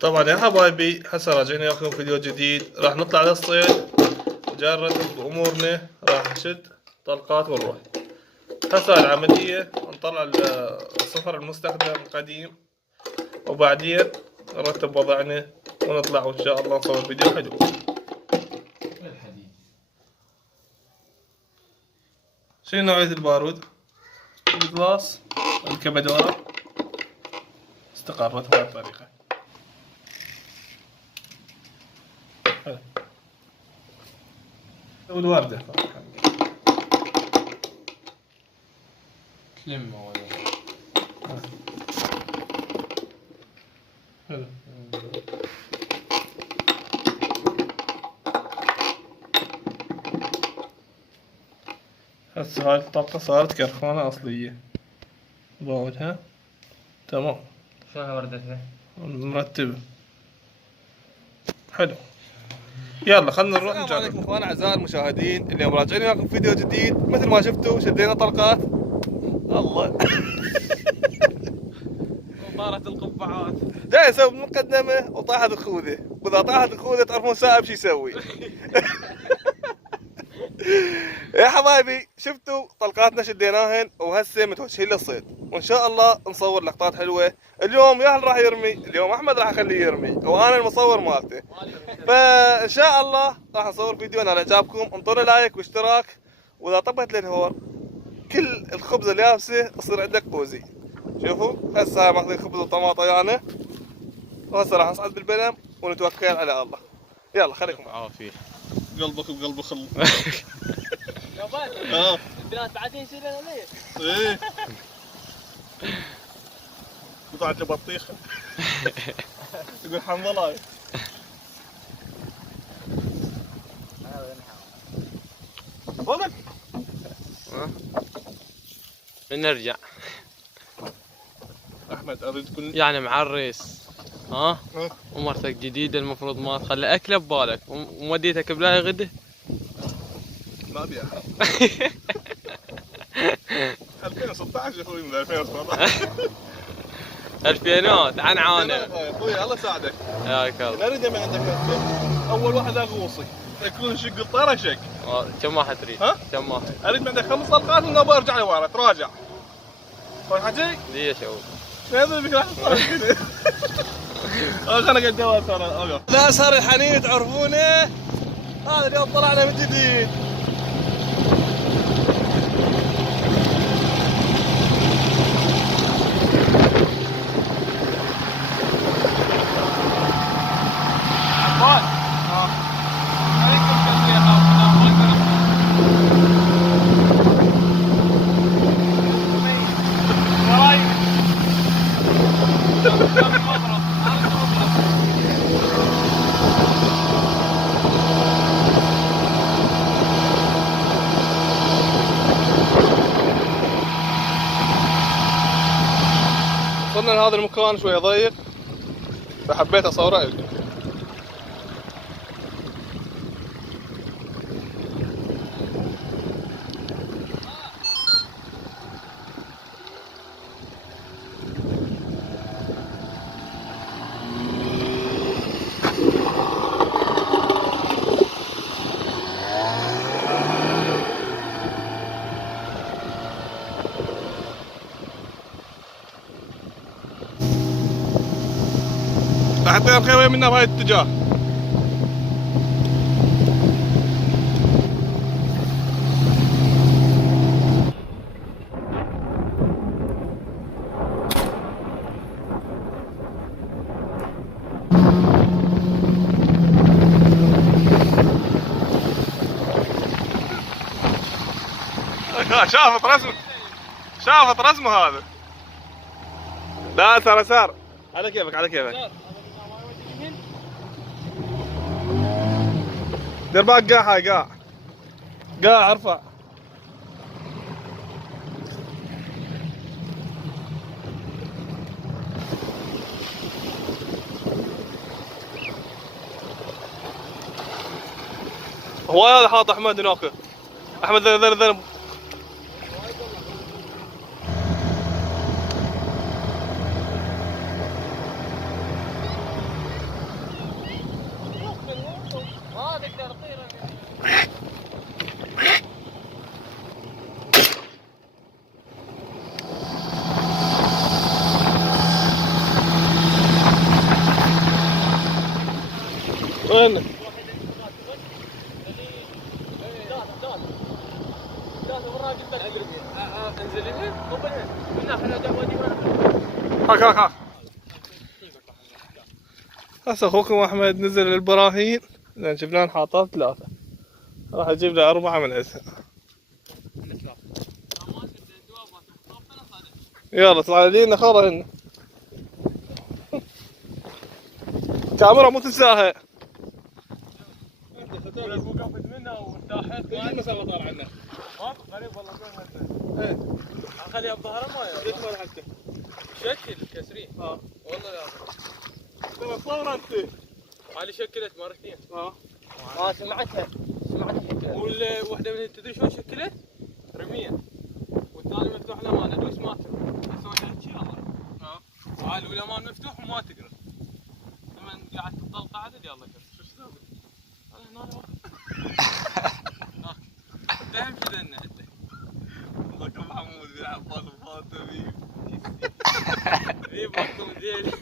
طبعا يا حبايبي هسه راجعين وياكم فيديو جديد. راح نطلع للصيد وجاي نرتب امورنا، راح نشد طلقات ونروح. هسه العملية نطلع الصفر المستخدم القديم وبعدين نرتب وضعنا ونطلع وان شاء الله نصور فيديو حلو. شنو نوعية البارود؟ الجلاس، الكبدورة استقرت بهاي الطريقة. حلو. والوردة تلمه ولا حلو. هسه هاي الطاقة صارت كرخانة أصلية باودها تمام شلون وردتها؟ مرتبة حلو. يلا خلنا نروح نجرب. السلام عليكم اخوان اعزائي المشاهدين، اليوم راجعين لكم فيديو جديد. مثل ما شفتوا شدينا طلقات الله وطارت القبعات. جاي اسوي مقدمة وطاحت الخوذة، واذا طاحت الخوذة تعرفون سائب شو يسوي. يا حبايبي شفتوا طلقاتنا شديناهن وهسه متوجهين للصيد، وان شاء الله نصور لقطات حلوه. اليوم ياهل راح يرمي، اليوم احمد راح اخليه يرمي وانا المصور مالته، فان شاء الله راح نصور فيديو على اعجابكم. انطروا لايك واشتراك، واذا طبت النهور كل الخبز اليابسه تصير عندك قوزي. شوفوا هسه ماخذين خبز وطماطه يعني، وهسه راح نصعد بالبلم ونتوكل على الله. يلا خليكم عافية. قلبك بقلب خل. يا بابا البنات بعدين يصيرون ليه؟ ايه قطعت بطيخه. يقول حمد الله. وقف بنرجع احمد اريد تكون يعني معرس ها ومرتك جديدة، المفروض ما تخلي أكله ببالك وموديتك بلاي غده. ما ابي احرق. 2016 يا اخوي من 2017. الفينات عنعانة يا اخوي الله يساعدك. ياك الله. نريد من عندك اول واحد اغوصي يكون شق الطيره شق. كم واحد تريد؟ ها؟ كم واحد؟ اريد من عندك 5 طلقات من ابى ارجع لورا تراجع. فاهم حكي؟ ليش اقول؟ هذا بك راح تصير كذا. خلنا قد جوال صار اوقف. لا صار الحنين تعرفونه. هذا اليوم طلعنا من جديد. وصلنا لهذا المكان شوي ضيق فحبيت اصوره لكم. راح تطير الخيمة منا بهاي الاتجاه. شافت رسمه، شافت رسمه هذا. لا سار سار على كيفك على كيفك. دير بالك قاع هاي قاع قاع ارفع. هو هذا حاط احمد هناك. احمد ذنب وين؟ هاك هسه اخوكم احمد نزل البراهين لان شفناه حاطات 3 راح اجيب له 4 من عندها. يلا طلع لينا خرا هنا. كاميرا مو تنساها. وقفت منها وارتاحت ما شاء الله طالع عنا. غريب والله ايه خليها بظهره ما ليش ما لحقته؟ شكل كسرين والله يا اخي صور انت هذه شكلت مرتين سمعتها والوحده منهم تدري شلون شكلت؟ رميه والثاني مفتوح الامان ادوس ما تقرا سويت هيك يلا وهاي الامان مفتوح وما تقرا لما قعدت تطلق عدد يلا كسر شو اسوي؟ انا هنا فهم كذا انه انت الله محمود يا عباس الفاطمي ذي بطل ديلي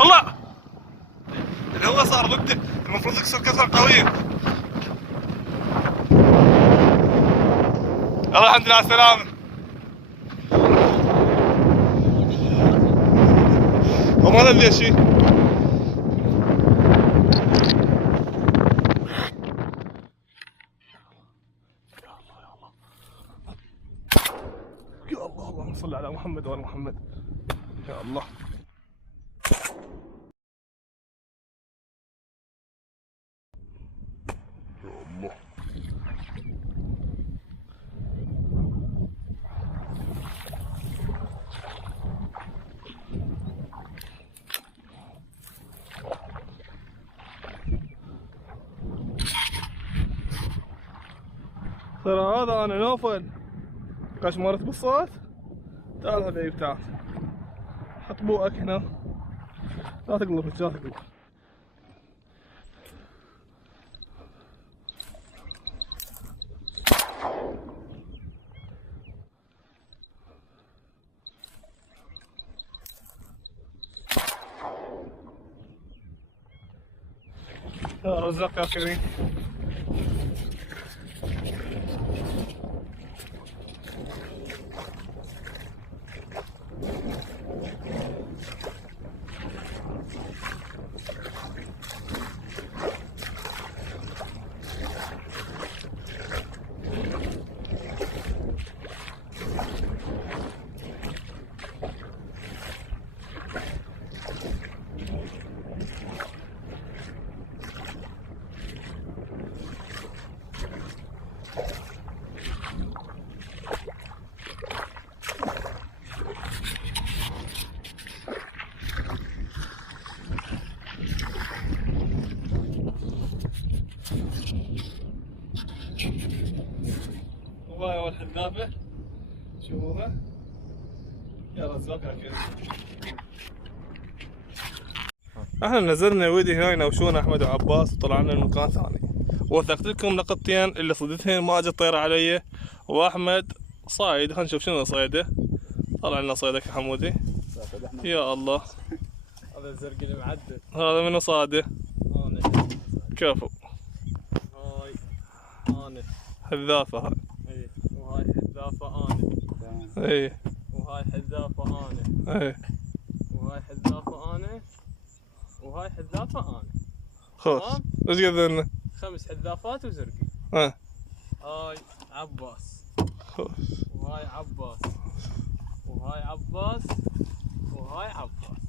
الله الهواء صار ضده المفروض يكسر كسر قوية. الله الحمد لله على السلامة. وما ادري شيء يا الله اللهم صل على محمد وآل محمد يا الله. ترى هذا انا نوفل قشمرت بالصوت. تعال حبيبي تعال حط بوقك هنا لا تقلب لا تقلب. يا رزاق يا كريم. والله يا والحذافة تشوفوها؟ يلا توقع كذا. احنا نزلنا ويدي هنا ينوشون احمد وعباس وطلعنا لمكان ثاني، وثقت لكم نقطتين اللي صدتهن ما اجت طيرة علي، واحمد صايد. خلينا نشوف شنو صيده. طلع لنا صيدك يا حمودي. يا الله. هذا الزرق المعدل. هذا منو صاده؟ انا. كفو. هاي انا. حذافة هاي. اي وهاي حذافة انا. اي. وهاي حذافة انا. اي. وهاي حذافة انا. وهاي حذافة انا. خوش. ايش قدرنا؟ 5 حذافات وزرقي. ها. هاي عباس. خوش. وهاي عباس. وهاي عباس. وهاي عباس.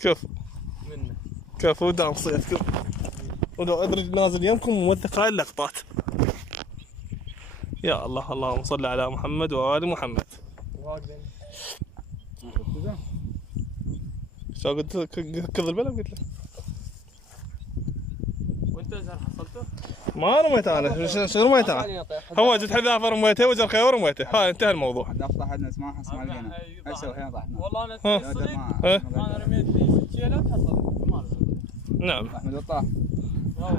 كفو. منه. كفو دام صيدكم. ولو ادري نازل يمكم موثق هاي اللقطات. يا الله اللهم صل على محمد وآل محمد. وهكذا. شو قلت كذا البلا قلت له. وانت زهر حصلته؟ ما رميت انا، شو رميت انا؟ هو جت حذافه رميته وجر خيار ورميته، هاي انتهى الموضوع. دفطة حد نسمعها ما لقينا. هسه الحين طحنا. والله انا ها. تصدق ها. انا رميت لي 6 كيلات حصلت ما رميت. نعم. احمد وطاح. واو.